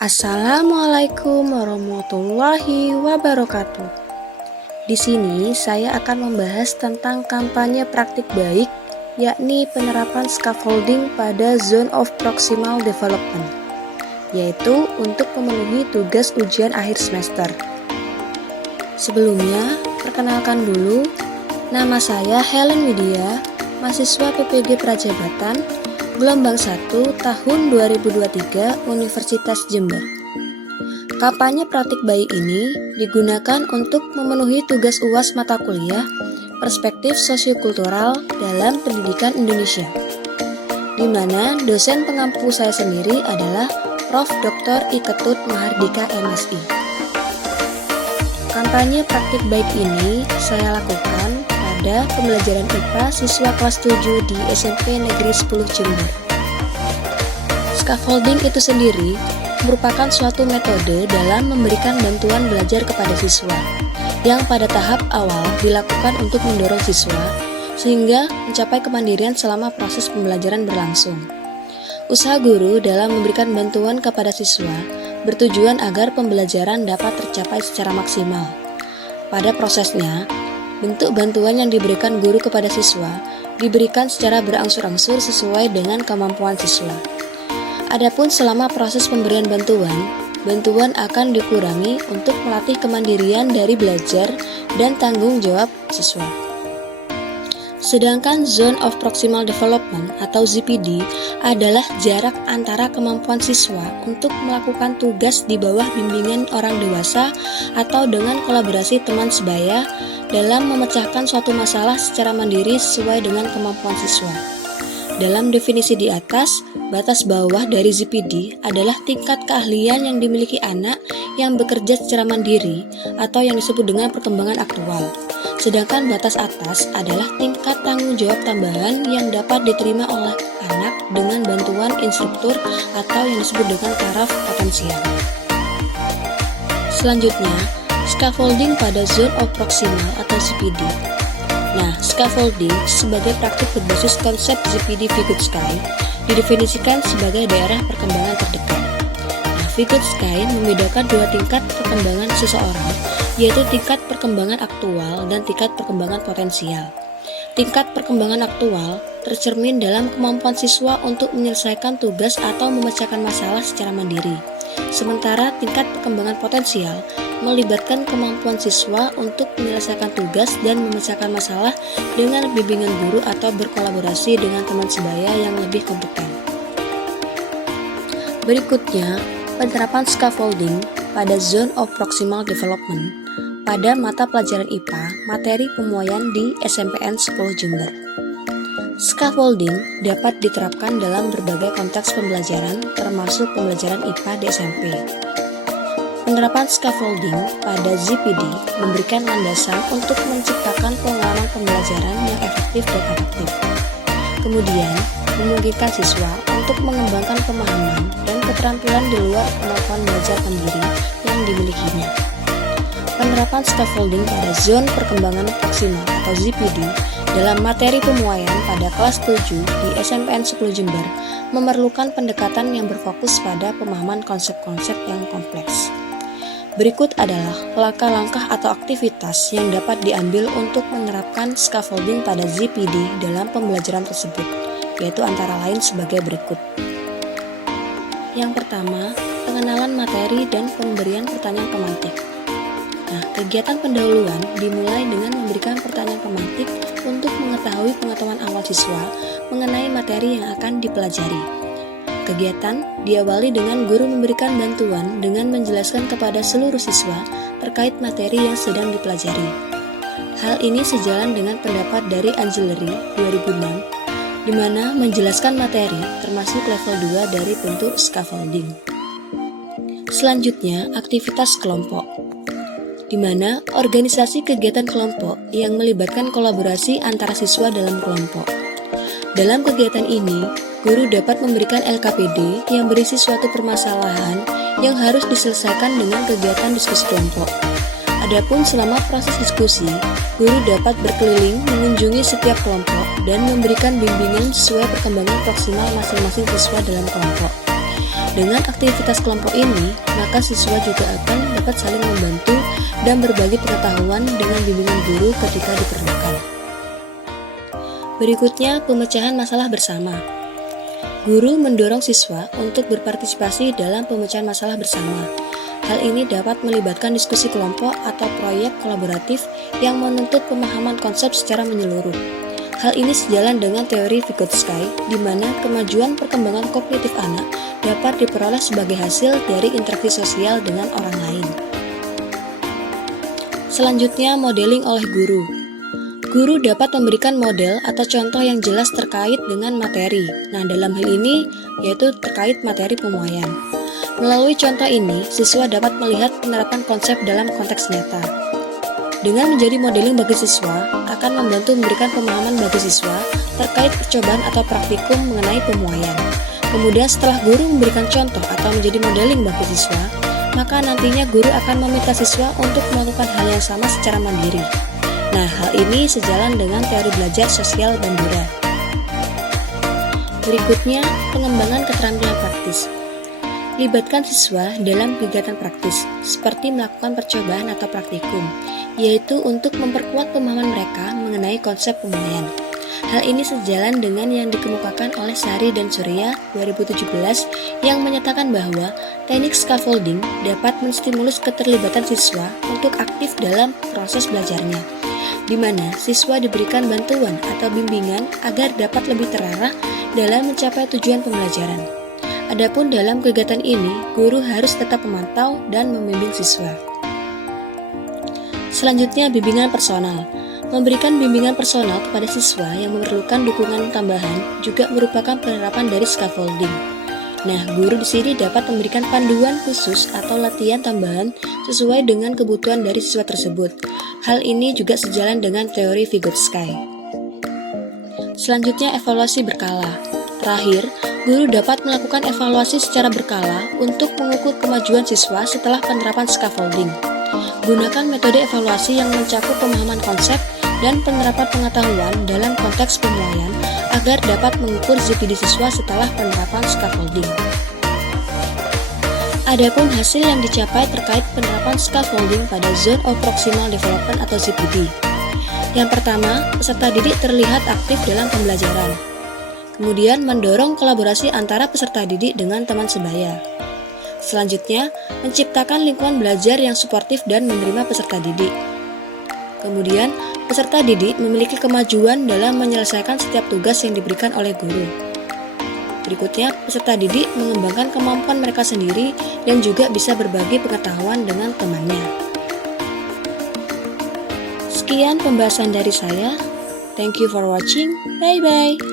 Assalamualaikum warahmatullahi wabarakatuh. Di sini saya akan membahas tentang kampanye praktik baik, yakni penerapan scaffolding pada zone of proximal development, yaitu untuk memenuhi tugas ujian akhir semester. Sebelumnya, perkenalkan dulu, nama saya Helen Widya, mahasiswa PPG Prajabatan, Gelombang 1 tahun 2023 Universitas Jember. Kampanye praktik baik ini digunakan untuk memenuhi tugas UAS mata kuliah Perspektif Sosiokultural dalam Pendidikan Indonesia, di mana dosen pengampu saya sendiri adalah Prof. Dr. I. Ketut Mahardika MSI. Kampanye praktik baik ini saya lakukan pada pembelajaran IPA siswa kelas 7 di SMP Negeri 10 Jember. Scaffolding itu sendiri merupakan suatu metode dalam memberikan bantuan belajar kepada siswa yang pada tahap awal dilakukan untuk mendorong siswa sehingga mencapai kemandirian selama proses pembelajaran berlangsung. Usaha guru dalam memberikan bantuan kepada siswa bertujuan agar pembelajaran dapat tercapai secara maksimal. Pada prosesnya, bentuk bantuan yang diberikan guru kepada siswa diberikan secara berangsur-angsur sesuai dengan kemampuan siswa. Adapun selama proses pemberian bantuan akan dikurangi untuk melatih kemandirian dari belajar dan tanggung jawab siswa. Sedangkan Zone of Proximal Development atau ZPD adalah jarak antara kemampuan siswa untuk melakukan tugas di bawah bimbingan orang dewasa atau dengan kolaborasi teman sebaya dalam memecahkan suatu masalah secara mandiri sesuai dengan kemampuan siswa. Dalam definisi di atas, batas bawah dari ZPD adalah tingkat keahlian yang dimiliki anak yang bekerja secara mandiri atau yang disebut dengan perkembangan aktual. Sedangkan batas atas adalah tingkat tanggung jawab tambahan yang dapat diterima oleh anak dengan bantuan instruktur atau yang disebut dengan taraf potensial. Selanjutnya, scaffolding pada zone of proximal atau ZPD. Nah, scaffolding sebagai praktik berbasis konsep ZPD Vygotsky didefinisikan sebagai daerah perkembangan terdekat. Nah, Vygotsky membedakan dua tingkat perkembangan seseorang, yaitu tingkat perkembangan aktual dan tingkat perkembangan potensial. Tingkat perkembangan aktual tercermin dalam kemampuan siswa untuk menyelesaikan tugas atau memecahkan masalah secara mandiri. Sementara tingkat perkembangan potensial melibatkan kemampuan siswa untuk menyelesaikan tugas dan memecahkan masalah dengan bimbingan guru atau berkolaborasi dengan teman sebaya yang lebih kompeten. Berikutnya, penerapan scaffolding pada Zone of Proximal Development pada mata pelajaran IPA materi pemuaian di SMPN 10 Jember. Scaffolding dapat diterapkan dalam berbagai konteks pembelajaran termasuk pembelajaran IPA di SMP. Penerapan scaffolding pada ZPD memberikan landasan untuk menciptakan pengalaman pembelajaran yang efektif dan adaptif. Kemudian, memungkinkan siswa untuk mengembangkan pemahaman dan keterampilan di luar kemampuan belajar mandiri yang dimilikinya. Penerapan scaffolding pada zone perkembangan proksimal atau ZPD dalam materi pemuaian pada kelas 7 di SMPN 10 Jember memerlukan pendekatan yang berfokus pada pemahaman konsep-konsep yang kompleks. Berikut adalah langkah-langkah atau aktivitas yang dapat diambil untuk menerapkan scaffolding pada ZPD dalam pembelajaran tersebut, yaitu antara lain sebagai berikut. Yang pertama, pengenalan materi dan pemberian pertanyaan pemantik. Nah, kegiatan pendahuluan dimulai dengan memberikan pertanyaan pemantik untuk mengetahui pengetahuan awal siswa mengenai materi yang akan dipelajari. Kegiatan diawali dengan guru memberikan bantuan dengan menjelaskan kepada seluruh siswa terkait materi yang sedang dipelajari. Hal ini sejalan dengan pendapat dari Angeleri 2006, di mana menjelaskan materi termasuk level 2 dari bentuk scaffolding. Selanjutnya, aktivitas kelompok, di mana organisasi kegiatan kelompok yang melibatkan kolaborasi antara siswa dalam kelompok. Dalam kegiatan ini, guru dapat memberikan LKPD yang berisi suatu permasalahan yang harus diselesaikan dengan kegiatan diskusi kelompok. Adapun selama proses diskusi, guru dapat berkeliling mengunjungi setiap kelompok dan memberikan bimbingan sesuai perkembangan proksimal masing-masing siswa dalam kelompok. Dengan aktivitas kelompok ini, maka siswa juga akan dapat saling membantu dan berbagi pengetahuan dengan bimbingan guru ketika diperlukan. Berikutnya, pemecahan masalah bersama. Guru mendorong siswa untuk berpartisipasi dalam pemecahan masalah bersama. Hal ini dapat melibatkan diskusi kelompok atau proyek kolaboratif yang menuntut pemahaman konsep secara menyeluruh. Hal ini sejalan dengan teori Vygotsky, di mana kemajuan perkembangan kognitif anak dapat diperoleh sebagai hasil dari interaksi sosial dengan orang lain. Selanjutnya, modeling oleh guru. Guru dapat memberikan model atau contoh yang jelas terkait dengan materi. Nah, dalam hal ini yaitu terkait materi pemuaian. Melalui contoh ini, siswa dapat melihat penerapan konsep dalam konteks nyata. Dengan menjadi modeling bagi siswa, akan membantu memberikan pemahaman bagi siswa terkait percobaan atau praktikum mengenai pemuaian. Kemudian setelah guru memberikan contoh atau menjadi modeling bagi siswa, maka nantinya guru akan meminta siswa untuk melakukan hal yang sama secara mandiri. Nah, hal ini sejalan dengan teori belajar sosial Bandura. Berikutnya, pengembangan keterampilan praktis. Libatkan siswa dalam kegiatan praktis, seperti melakukan percobaan atau praktikum, yaitu untuk memperkuat pemahaman mereka mengenai konsep pemuaian. Hal ini sejalan dengan yang dikemukakan oleh Sari dan Surya 2017 yang menyatakan bahwa teknik scaffolding dapat menstimulus keterlibatan siswa untuk aktif dalam proses belajarnya, di mana siswa diberikan bantuan atau bimbingan agar dapat lebih terarah dalam mencapai tujuan pembelajaran. Adapun dalam kegiatan ini, guru harus tetap memantau dan membimbing siswa. Selanjutnya, bimbingan personal. Memberikan bimbingan personal kepada siswa yang memerlukan dukungan tambahan juga merupakan penerapan dari scaffolding. Nah, guru di sini dapat memberikan panduan khusus atau latihan tambahan sesuai dengan kebutuhan dari siswa tersebut. Hal ini juga sejalan dengan teori Vygotsky. Selanjutnya, evaluasi berkala. Terakhir, guru dapat melakukan evaluasi secara berkala untuk mengukur kemajuan siswa setelah penerapan scaffolding. Gunakan metode evaluasi yang mencakup pemahaman konsep dan penerapan pengetahuan dalam konteks pemuaian agar dapat mengukur ZPD siswa setelah penerapan scaffolding. Adapun hasil yang dicapai terkait penerapan scaffolding pada Zone of Proximal Development atau ZPD. Yang pertama, peserta didik terlihat aktif dalam pembelajaran. Kemudian mendorong kolaborasi antara peserta didik dengan teman sebaya. Selanjutnya, menciptakan lingkungan belajar yang suportif dan menerima peserta didik. Kemudian, peserta didik memiliki kemajuan dalam menyelesaikan setiap tugas yang diberikan oleh guru. Berikutnya, peserta didik mengembangkan kemampuan mereka sendiri dan juga bisa berbagi pengetahuan dengan temannya. Sekian pembahasan dari saya. Thank you for watching. Bye-bye.